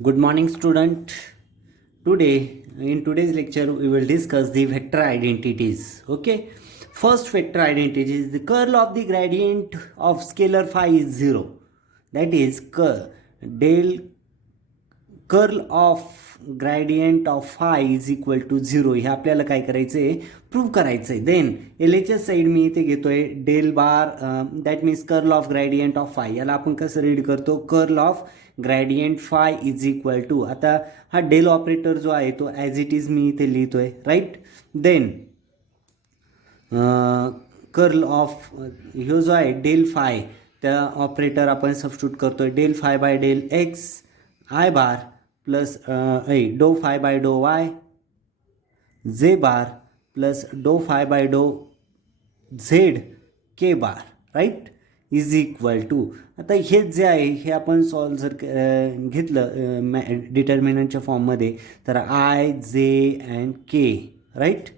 Good morning, student. In today's lecture, we will discuss the vector identities. Okay. First vector identity is the curl of the gradient of scalar phi is 0. That is del curl of gradient of phi is equal to 0 हे आपल्याला काय करायचं आहे, prove करायचं आहे. Then L एचच्या side मी इथे घेतोय del bar, that means curl of gradient of phi. याला आपण कसं रीड करतो, curl of gradient phi is equal to, आता हा डेल ऑपरेटर जो आहे तो ॲज इट इज मी इथे लिहितोय, राईट. देन कर्ल ऑफ ह्यो जो आहे डेल फाय, त्या ऑपरेटर आपण सबस्टिट्यूट करतोय del phi by del x I bar plus डो फाय बाय डो वाय जे बार प्लस डो फाय बाय डो Z K bar, right, is equal to. आता हे जे आहे हे आपण सॉल्व जर घेतलं डिटर्मिनंटच्या फॉर्ममध्ये तर आय जे अँड के, राईट,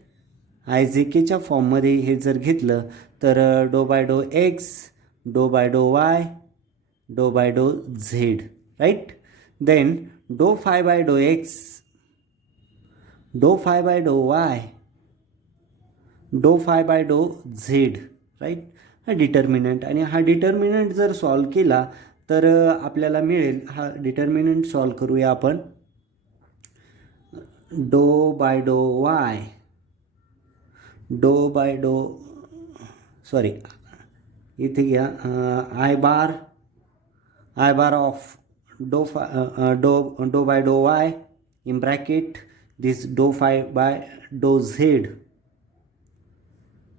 आय जे केच्या फॉर्ममध्ये हे जर घेतलं तर डो बाय डो एक्स, डो बाय डो वाय, डो बाय डो Z, right. Then doh phi by डो एक्स, डो फाय बाय डो वाय, डो फाय बाय डो झेड, राईट. हा डिटर्मिनंट, आणि हा डिटर्मिनंट जर सॉल्व केला तर आपल्याला मिळेल, हा डिटर्मिनंट सॉल्व करूया आपण. डो बाय डो वाय, डो बाय डो, सॉरी इथे घ्या, आय बार ऑफ डो by डो y in bracket this डो phi by डो z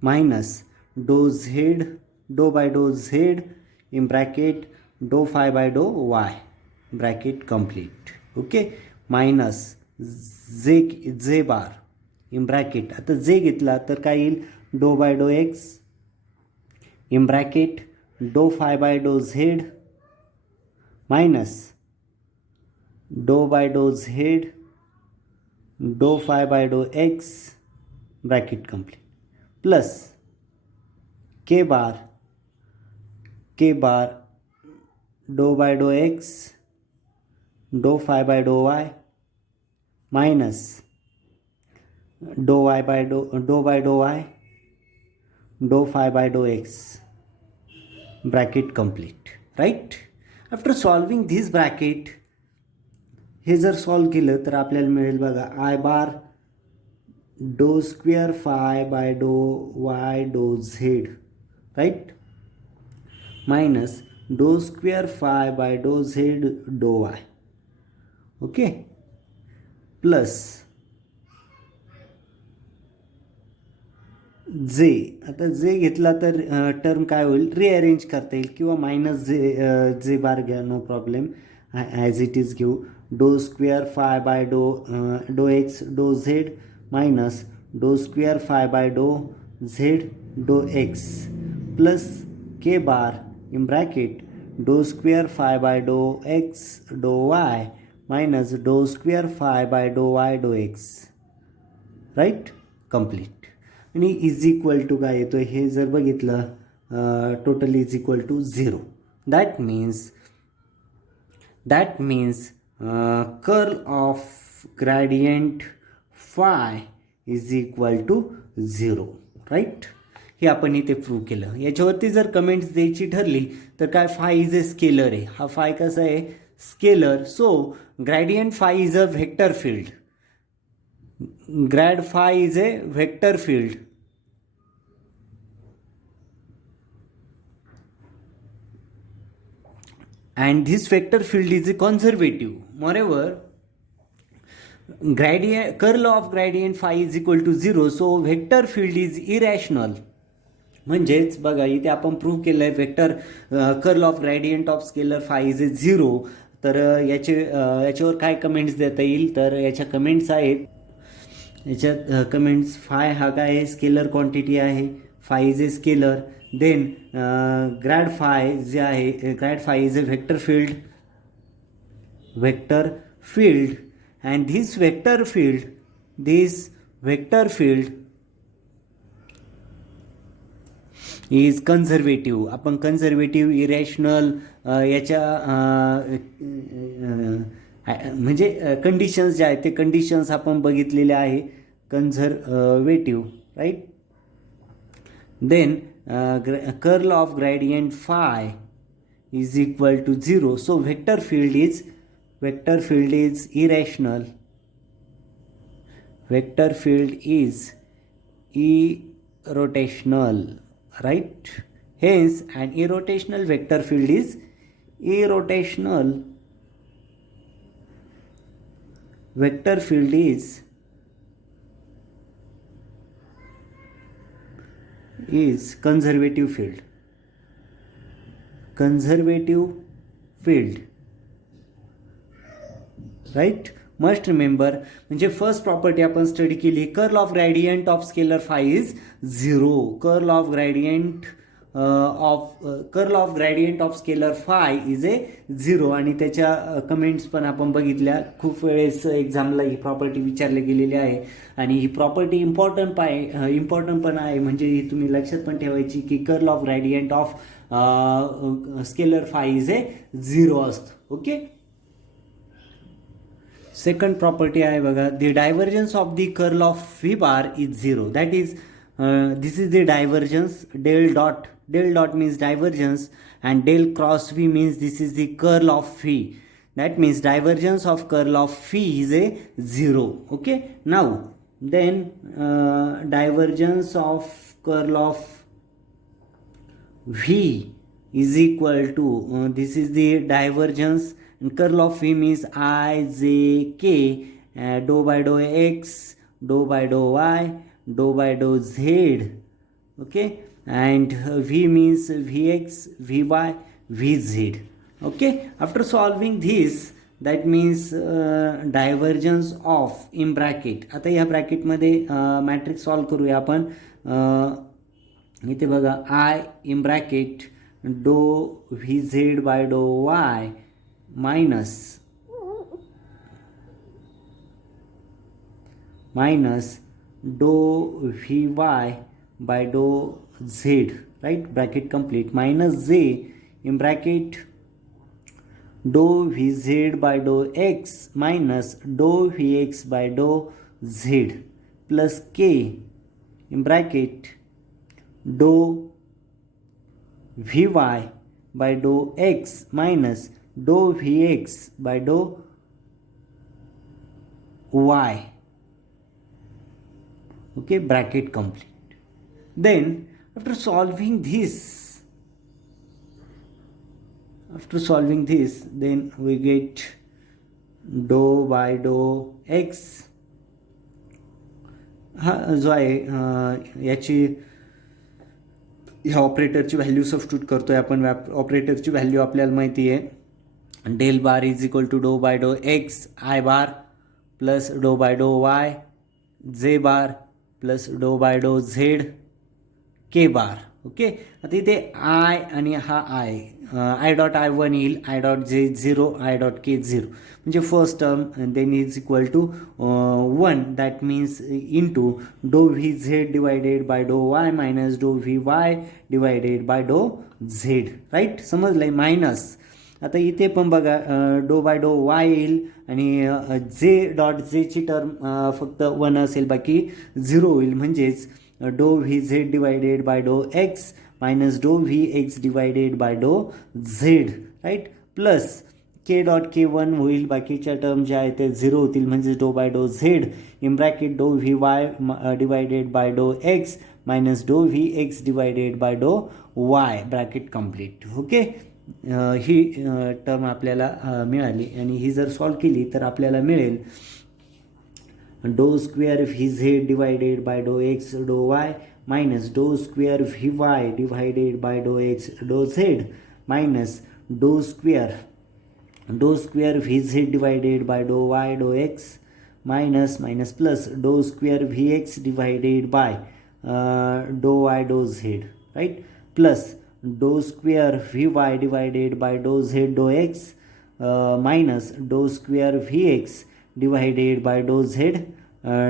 minus डो by डो z in bracket डो phi by डो y bracket complete. Okay, minus J bar in bracket, आता जे घेतला तर काय येईल, डो बाय डो X in bracket dou phi by डो झेड मायनस डो बाय डो झेड डो फाय बाय डो X bracket complete plus K bar dou by डो एक्स डो फाय बाय डो वाय मायनस डो बाय डो Y डो phi by डो X bracket complete, right. After solving this bracket, हे जर सॉल्व केलं तर आपल्याला मिळेल बघा, आय बार डो स्क्वेअर फाय बाय डो वाय डो Z, right, minus dou square phi by डो झेड डो वाय, ओके, प्लस जे, आता जे घेतला तर टर्म काय होईल, रिअरेंज करता येईल, किंवा मायनस जे बार घ्या, no problem, as it is घेऊ. डो स्क्वेअर फाय बाय डो x dou Z minus dou square phi by डो Z dou X plus K bar in bracket dou square phi by डो x dou Y minus dou square phi by डो Y dou X, right, complete. आणि is equal to काय येतो, हे जर बघितलं total is equal to 0. That means curl of gradient phi is equal to 0, right. हे आपण इथे प्रूव्ह केलं. याच्यावरती जर कमेंट्स द्यायची ठरली तर काय, फाय इज ए स्केलर आहे, हा फाय कसा आहे, scalar. So gradient phi is a vector field, grad phi is a vector field, and this vector field is a conservative. Moreover, curl of gradient phi is equal to 0, so vector field is irrational. म्हणजेच बघा इथे आपण prove केलं आहे vector curl of gradient of scalar phi is a 0. तर याच्यावर काय comments देता येईल, तर याच्या कमेंट्स आहेत, याच्यात कमेंट्स, फाय हा काय आहे, स्केलर क्वांटिटी आहे, phi is a scalar. Then grad phi जे आहे, grad phi is a vector field and this vector field is conservative. आपण कन्झर्वेटिव्ह, इरॅशनल याच्या म्हणजे कंडिशन्स जे आहेत ते कंडिशन्स आपण बघितलेले आहे conservative, right. Then curl of gradient phi is equal to 0. So vector field is irrational. Vector field is irrotational, right? Hence an irrotational vector field is irrotational. Vector field is conservative field. Conservative field, right. Must remember, म्हणजे first property आपण study केली, curl of gradient of scalar phi is 0. Curl of gradient of scalar phi is a 0. आणि त्याच्या comments पण आपण बघितल्या, खूप वेळेस एक्झामला ही प्रॉपर्टी विचारली गेलेली आहे आणि ही प्रॉपर्टी इम्पॉर्टंट पण आहे. म्हणजे ही तुम्ही लक्षात पण ठेवायची की curl of gradient of scalar phi is a 0 असतं. ओके. सेकंड प्रॉपर्टी आहे बघा, the divergence of the curl of v bar is 0. That is this is the divergence. Del dot means divergence and del cross v means this is the curl of phi. That means divergence of curl of phi is a 0. Okay. Now then divergence of curl of v is equal to this is the divergence, and curl of v means I j k dou by dou x, dou by dou y, dou by dou z. Okay. And v means vx, vy, vz. Okay. After solving this, that means divergence of in bracket. आता या bracket मध्ये matrix solve करूया आपण. इथे बघा I in bracket dou vz by dou y minus dou vy by dou z, right? Bracket complete. Minus j in bracket dou vz by dou x minus dou vx by dou z plus k in bracket dou vy by dou x minus dou vx by dou y. Okay, bracket complete. Then after solving this, then we get dou by dou x. हा जो आहे याची ह्या ऑपरेटरची value substitute करतोय आपण. ऑपरेटरची value आपल्याला माहिती आहे, del bar is equal to dou by डो X I bar plus dou by डो वाय जे बार प्लस डो बाय डो झेड के बार. ओके. आता इथे आय आणि हा आय डॉट आय 1 येईल, I dot J 0, I dot K 0, म्हणजे first term then is equal to 1. That means into dou V Z divided by डो Y minus dou V Y divided by डो Z. Right, समजलंय. Minus आता इथे पण बघा डो बाय डो वाय येईल आणि जे डॉट जेची टर्म फक्त 1 असेल, बाकी 0 होईल. म्हणजेच dou V Z divided by डो X minus dou V X divided by डो Z. Right, plus K dot K 1 होईल, बाकीच्या टर्म ज्या आहेत ते 0 होतील. म्हणजे डो बाय डो Z in bracket dou V Y divided by डो X minus dou V X divided by डो वाय. Bracket complete. ओके. ही टर्म आपल्याला मिळाली आणि ही जर सॉल्व केली तर आपल्याला मिळेल डो square V Z divided by डो x dou Y minus dou square V Y divided by डो x dou Z minus dou square V Z divided by डो Y dou X minus plus डो square V X divided by डो Y डो Z. Right, plus डो square V Y divided by डो Z dou X minus dou square V X divided by डो Z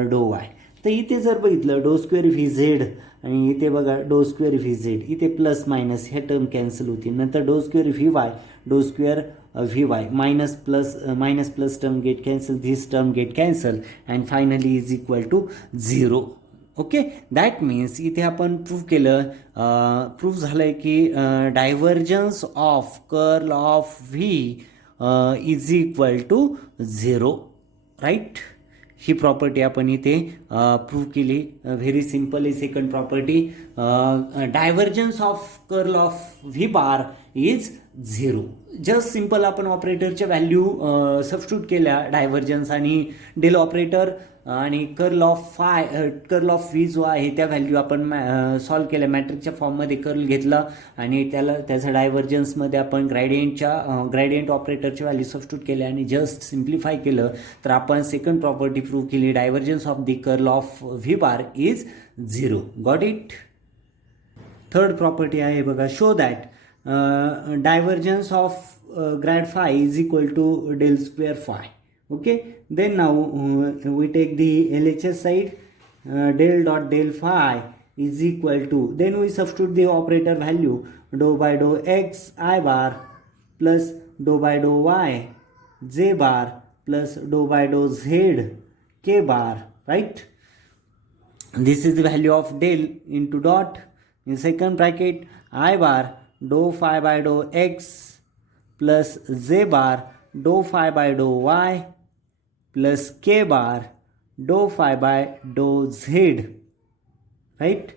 डो Y. तर इथे जर बघितलं डो स्क्वेअर व्ही झेड आणि इथे बघा डो स्क्वेअर व्ही झेड, इथे प्लस मायनस ह्या टर्म कॅन्सल होतील. नंतर डो स्क्वेअर व्ही वाय, डो square vy. Minus plus term get cancelled, this term get cancelled, and finally is equal to 0. Okay, that means इथे आपण प्रूव्ह केलं, प्रूव्ह झालंय की divergence of curl of v is equal to 0, right. ही property आपण इथे prove केली. Very simple आहे. Second property, divergence of curl of v bar is 0. Just simple आपण ऑपरेटरच्या व्हॅल्यू सबस्टिट्यूट केल्या, डायव्हर्जन्स आणि डेल ऑपरेटर आणि कर्ल ऑफ व्ही जो आहे त्या व्हॅल्यू आपण सॉल्व केल्या, मॅट्रिक्सच्या फॉर्ममध्ये कर्ल घेतला आणि त्याचा डायव्हर्जन्समध्ये आपण ग्रेडियंट ऑपरेटरच्या व्हॅल्यू सबस्टिट्यूट केल्या आणि जस्ट सिम्प्लिफाय केलं, तर आपण सेकंड प्रॉपर्टी प्रूव्ह केली, divergence of the curl of v bar is 0. Got it. Third property आहे बघा, show that divergence of grad phi is equal to del square phi. Okay, then now we take the LHS side, del dot del phi is equal to, then we substitute the operator value, dou by dou x I bar plus dou by dou y j bar plus dou by dou z k bar, right. This is the value of del into dot in second bracket I bar dou phi by dou x plus j bar dou phi by dou y plus k bar dou phi by dou z, right.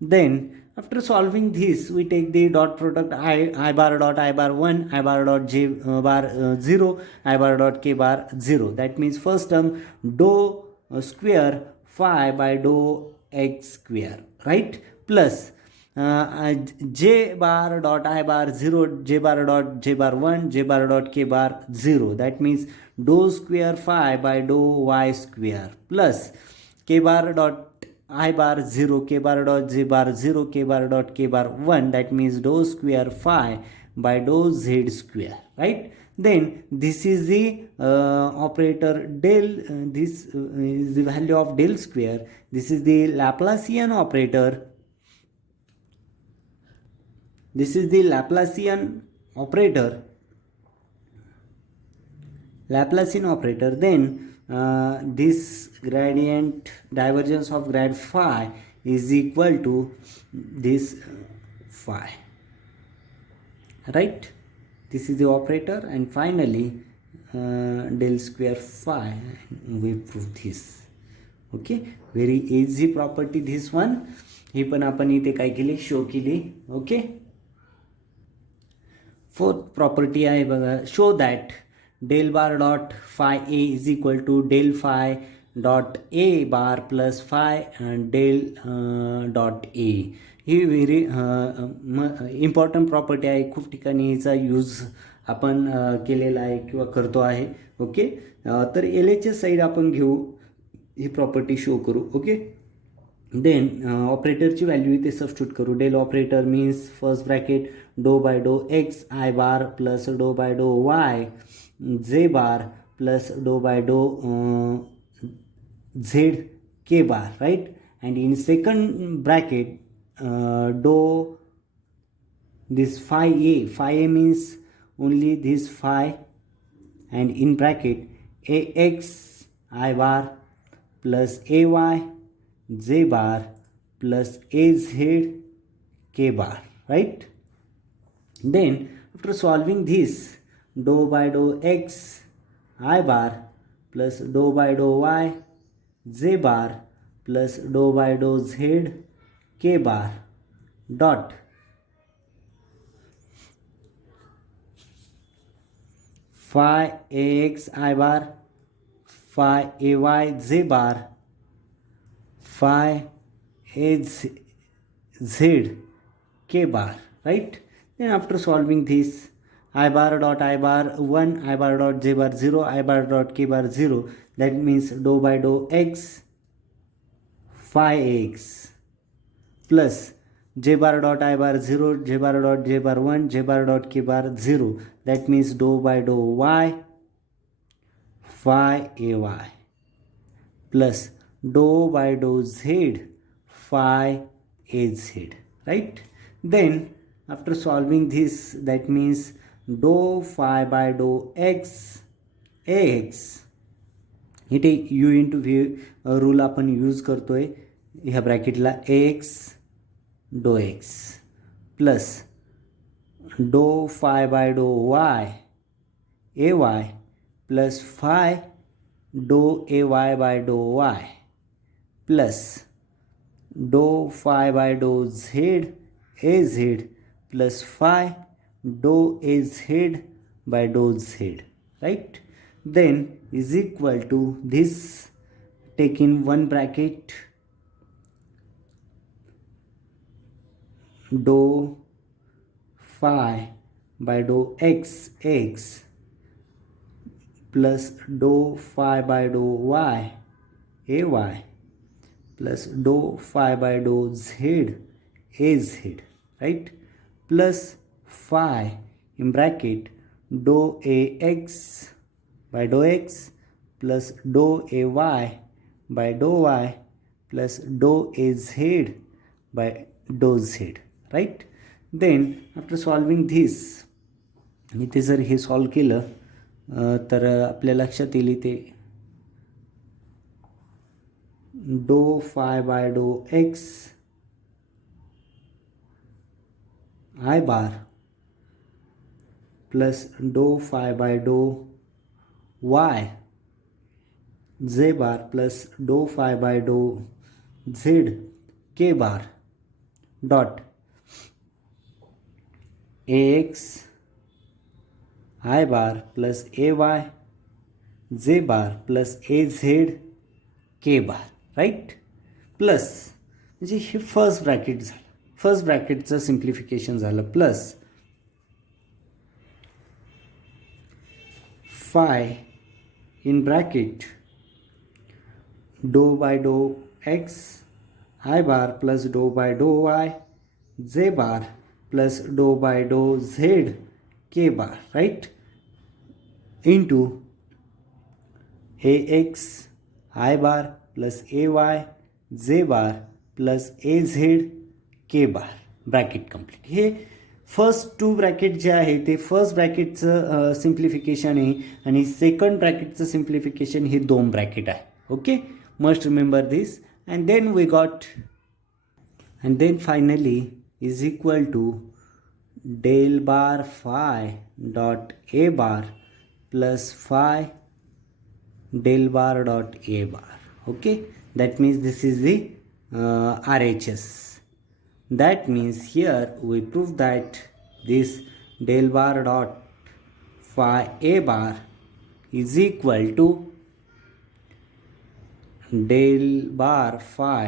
Then after solving this, we take the dot product I bar dot I bar 1, I bar dot j bar 0, I bar dot k bar 0. That means first term dou square phi by dou x square, right, plus j bar dot I bar 0, j bar dot j bar 1, j bar dot k bar 0. That means dou square phi by dou y square plus k bar dot I bar 0, k bar dot j bar 0, k bar dot k bar 1. That means dou square phi by dou z square, right. Then this is the operator del, this is the value of del square. This is the Laplacian operator. This is the Laplacian operator. Then this gradient divergence of grad phi is equal to this phi, right. This is the operator, and finally del square phi, we prove this. Okay, very easy property this one. ही पण आपण इथे काय केली, show केली. Okay, fourth property आहे बघा, show that del bar dot phi a is equal to del phi dot a bar plus phi del dot a. ही very important property आहे. खूप ठिकाणी हिचा यूज आपण केलेला आहे किंवा करतो आहे. ओके, तर एल एच एस साईड आपण घेऊ, ही प्रॉपर्टी शो करू. ओके, देन ऑपरेटरची व्हॅल्यू इथे सबस्टिट्यूट करू. Del operator means first bracket dou by डो X I bar plus dou by डो वाय जे बार प्लस डो बाय डो Z K bar, right. And in second bracket dou this phi a means only this phi, and in bracket ax I bar plus ay j bar plus az k bar, right. Then after solving this, dou by dou x I bar plus dou by dou y j bar plus dou by dou z k bar dot phi ax I bar phi ay j bar phi az z k bar, right. Then after solving this, I bar dot I bar 1, I bar dot j bar 0, I bar dot k bar 0. That means dou by dou x phi ax plus j bar dot I bar 0, j bar dot j bar 1, j bar dot k bar 0. That means dou by dou y phi ay plus dou by dou z phi az, right. Then after solving this, that means dou phi by डो X X. इथे U into V rule आपण use करतोय ह्या ब्रॅकेटला. X dou X plus डो phi by डो Y A Y plus phi dou A Y by डो Y plus डो फाय बाय डो Z A Z plus phi dou A Z by dou z, right? Then is equal to this, take in one bracket, dou phi by dou x x plus dou phi by dou y a y plus dou phi by dou z a z, right? Plus phi in bracket dou ax by dou x plus dou ay by dou y plus dou az by dou z, right? Then after solving this, इथे जर हे solve केलं तर आपल्या लक्षात येईल इथे dou phi by डो एक्स आय बार प्लस डो फाय बाय डो वाय जे बार प्लस डो फाय बाय डो Z K bar dot A X I bar plus A Y जे bar plus A Z K bar, right? Plus म्हणजे हे first bracket झालं, first ब्रॅकेटचं सिम्प्लिफिकेशन झालं. Plus phi in bracket dou by dou x I bar plus dou by dou y j bar plus dou by dou z k bar, right? Into ax I bar plus ay j bar plus az k bar, bracket complete. हे first two bracket जे आहे ते first ब्रॅकेटचं simplification आहे आणि second ब्रॅकेटचं simplification हे दोन bracket आहे. Okay, must remember this. And then we got and then finally is equal to del bar phi dot a bar plus phi del bar dot a bar. Okay, that means this is the RHS. That means here we prove that this del bar dot phi a bar is equal to del bar phi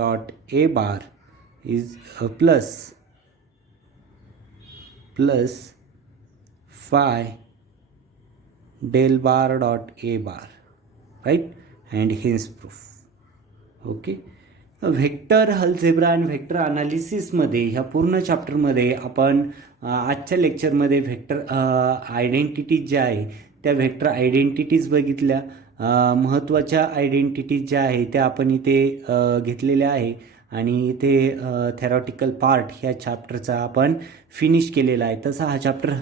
dot a bar is plus phi del bar dot a bar, right? And hence proof. Okay, vector algebra आणि vector अनालिसिसमध्ये ह्या पूर्ण चॅप्टरमध्ये आपण आजच्या लेक्चरमध्ये vector identities ज्या आहे त्या vector identities बघितल्या. महत्त्वाच्या आयडेंटिटीज ज्या आहे त्या आपण इथे घेतलेल्या आहे आणि इथे थेरॉटिकल पार्ट ह्या चॅप्टरचा आपण फिनिश केलेला आहे. तसा हा चॅप्टर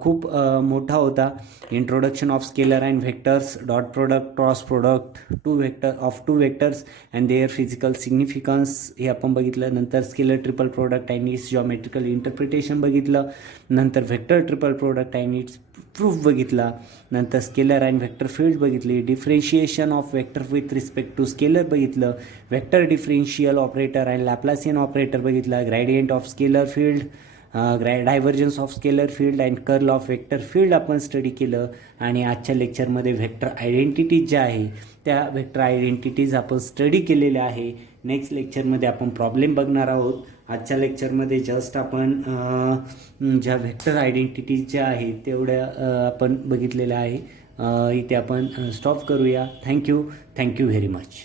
खूप मोठा होता. Introduction of scalar and vectors, dot product, cross product, two vectors and their physical significance हे आपण बघितलं. नंतर scalar triple product and its geometrical interpretation बघितलं. नंतर vector triple product and its proof बघितला. नंतर स्केलर अँड व्हेक्टर फील्ड बघितली. Differentiation of vector with respect to scalar बघितलं. Vector differential operator and Laplacian operator बघितला. Gradient of scalar field, divergence of scalar field and curl of vector field आपण study केलं. आणि आजच्या लेक्चरमध्ये vector identities ज्या आहे त्या व्हेक्टर आयडेंटिटीज आपण स्टडी केलेल्या आहे. नेक्स्ट लेक्चरमध्ये आपण प्रॉब्लेम बघणार आहोत. आजच्या लेक्चरमध्ये जस्ट आपण ज्या व्हेक्टर आयडेंटिटीज ज्या आहेत तेवढ्या आपण बघितलेल्या आहे. इथे आपण स्टॉप करूया. Thank you very much.